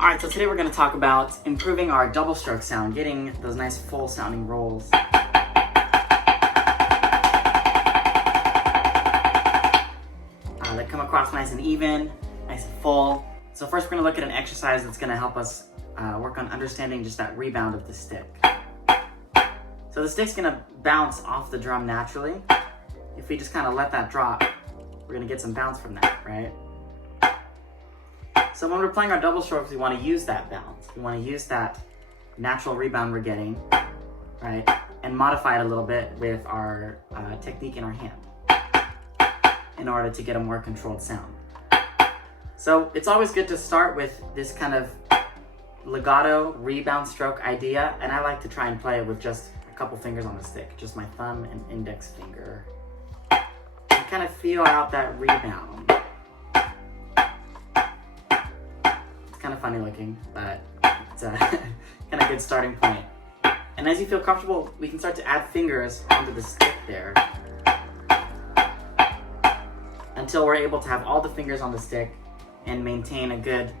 Alright, so today we're going to talk about improving our double stroke sound, getting those nice full sounding rolls. That come across nice and even, nice and full. So first we're going to look at an exercise that's going to help us work on understanding just that rebound of the stick. So the stick's going to bounce off the drum naturally. If we just kind of let that drop, we're going to get some bounce from that, right? So when we're playing our double strokes, we want to use that bounce. We want to use that natural rebound we're getting, right? And modify it a little bit with our technique in our hand in order to get a more controlled sound. So it's always good to start with this kind of legato rebound stroke idea, and I like to try and play it with just a couple fingers on the stick, just my thumb and index finger. And kind of feel out that rebound. It's kind of funny looking, but it's a kind of good starting point. And as you feel comfortable, we can start to add fingers onto the stick there until we're able to have all the fingers on the stick and maintain a good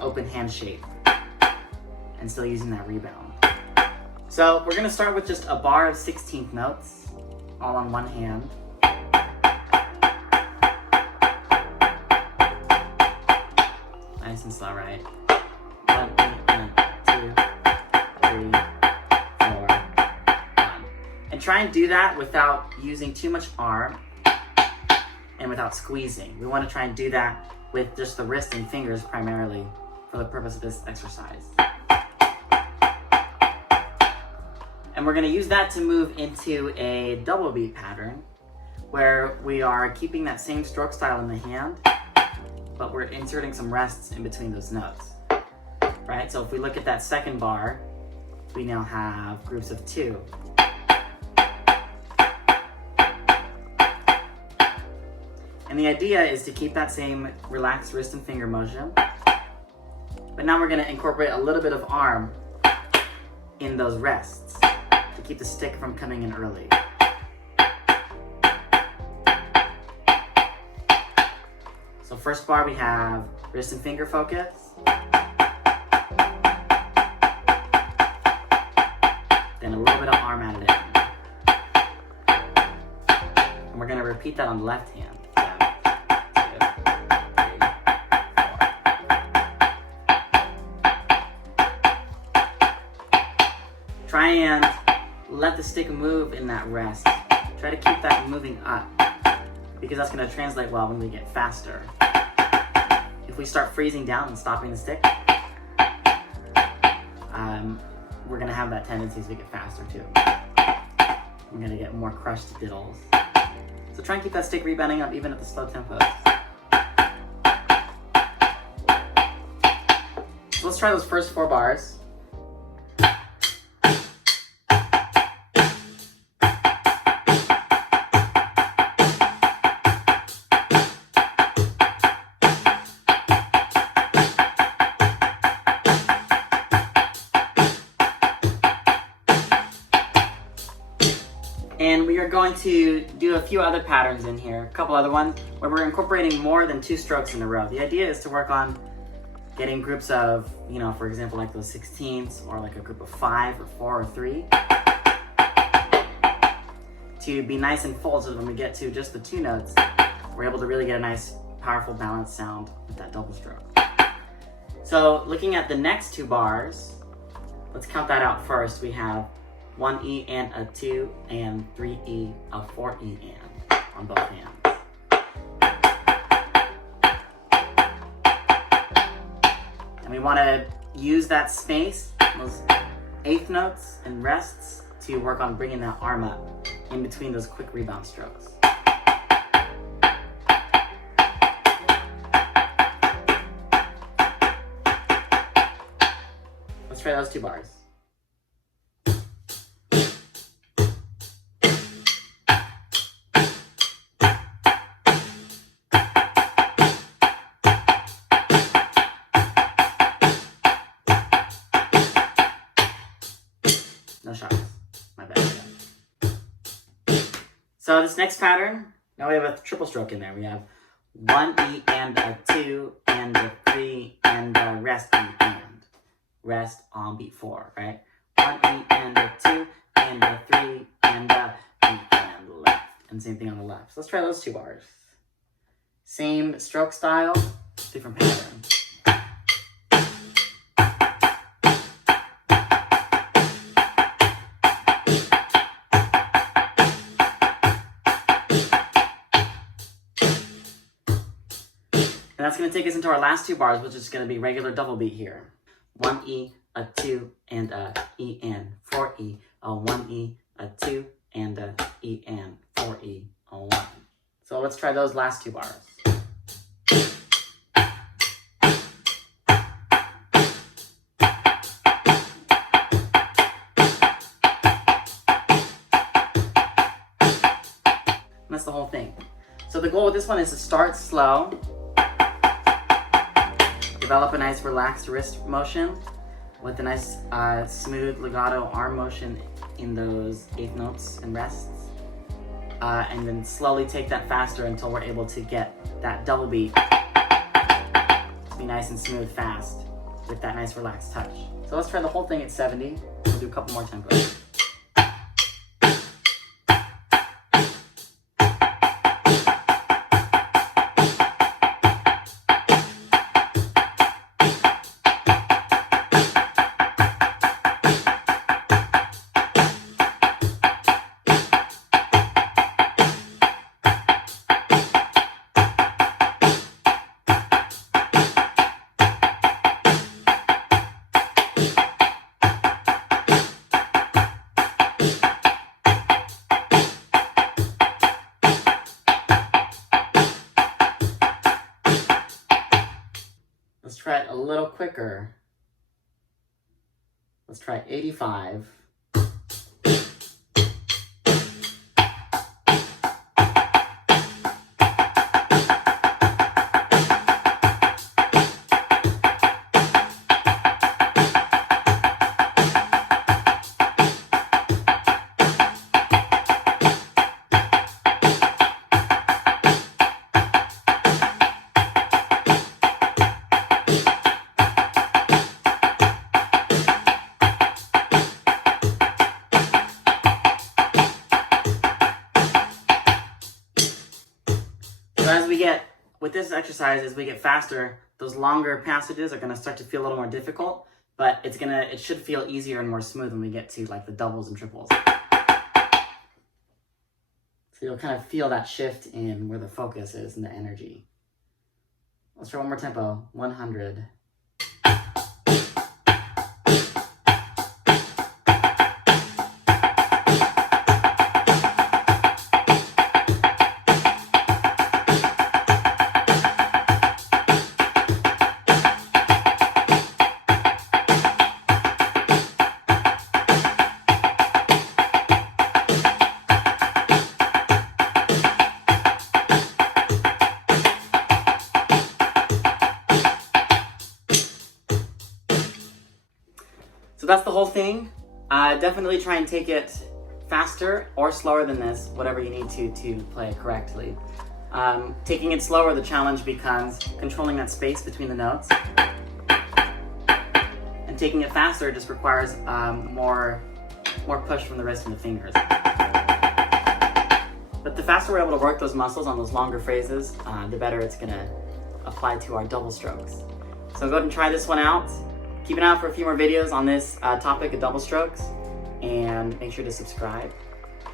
open hand shape and still using that rebound. So we're gonna start with just a bar of 16th notes, all on one hand. Nice and slow, right? 1, 2, 3, 4, 1. And try and do that without using too much arm and without squeezing. We want to try and do that with just the wrist and fingers primarily for the purpose of this exercise. And we're going to use that to move into a double beat pattern where we are keeping that same stroke style in the hand, but we're inserting some rests in between those notes, right? So if we look at that second bar, we now have groups of 2. And the idea is to keep that same relaxed wrist and finger motion, but now we're going to incorporate a little bit of arm in those rests to keep the stick from coming in early. So first bar we have wrist and finger focus. Then a little bit of arm added in. And we're going to repeat that on the left hand. Try and let the stick move in that rest. Try to keep that moving up because that's going to translate well when we get faster. If we start freezing down and stopping the stick, we're going to have that tendency to get faster too. We're going to get more crushed diddles. So try and keep that stick rebounding up even at the slow tempos. So let's try those first 4 bars. And we are going to do a few other patterns in here, a couple other ones, where we're incorporating more than 2 strokes in a row. The idea is to work on getting groups of, for example, like those 16ths, or like a group of 5 or 4 or 3, to be nice and full so that when we get to just the 2 notes, we're able to really get a nice, powerful, balanced sound with that double stroke. So looking at the next 2 bars, let's count that out first. We have 1 E and a 2 and 3 E, a 4 E and on both hands. And we want to use that space, those 8th notes and rests, to work on bringing that arm up in between those quick rebound strokes. Let's try those 2 bars. No shots. My bad. So this next pattern, now we have a triple stroke in there. We have 1 E and a 2 and a 3 and a rest E and. Rest on beat 4, right? 1 E and a 2 and a 3 and a E and left. And same thing on the left. So let's try those 2 bars. Same stroke style, different pattern. And that's going to take us into our last 2 bars, which is going to be regular double beat here. 1 E, a 2, and a E and 4 E, a 1 E, a 2, and a E and 4 E, a 1. So let's try those last 2 bars. And that's the whole thing. So the goal with this one is to start slow, develop a nice relaxed wrist motion with a nice smooth legato arm motion in those 8th notes and rests. And then slowly take that faster until we're able to get that double beat to be nice and smooth fast with that nice relaxed touch. So let's try the whole thing at 70. We'll do a couple more tempos. Let's try it a little quicker. Let's try 85. As we get, with this exercise, as we get faster, those longer passages are going to start to feel a little more difficult, but it should feel easier and more smooth when we get to like the doubles and triples. So you'll kind of feel that shift in where the focus is and the energy. Let's try one more tempo, 100. So that's the whole thing. Definitely try and take it faster or slower than this, whatever you need to play it correctly. Taking it slower, the challenge becomes controlling that space between the notes. And taking it faster just requires more push from the wrist and the fingers. But the faster we're able to work those muscles on those longer phrases, the better it's gonna apply to our double strokes. So go ahead and try this one out. Keep an eye out for a few more videos on this topic of double strokes, and make sure to subscribe.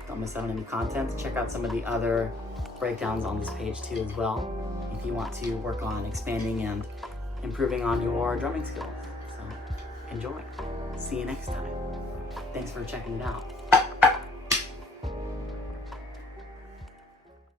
Don't miss out on any content. Check out some of the other breakdowns on this page too as well, if you want to work on expanding and improving on your drumming skills. So enjoy. See you next time. Thanks for checking it out.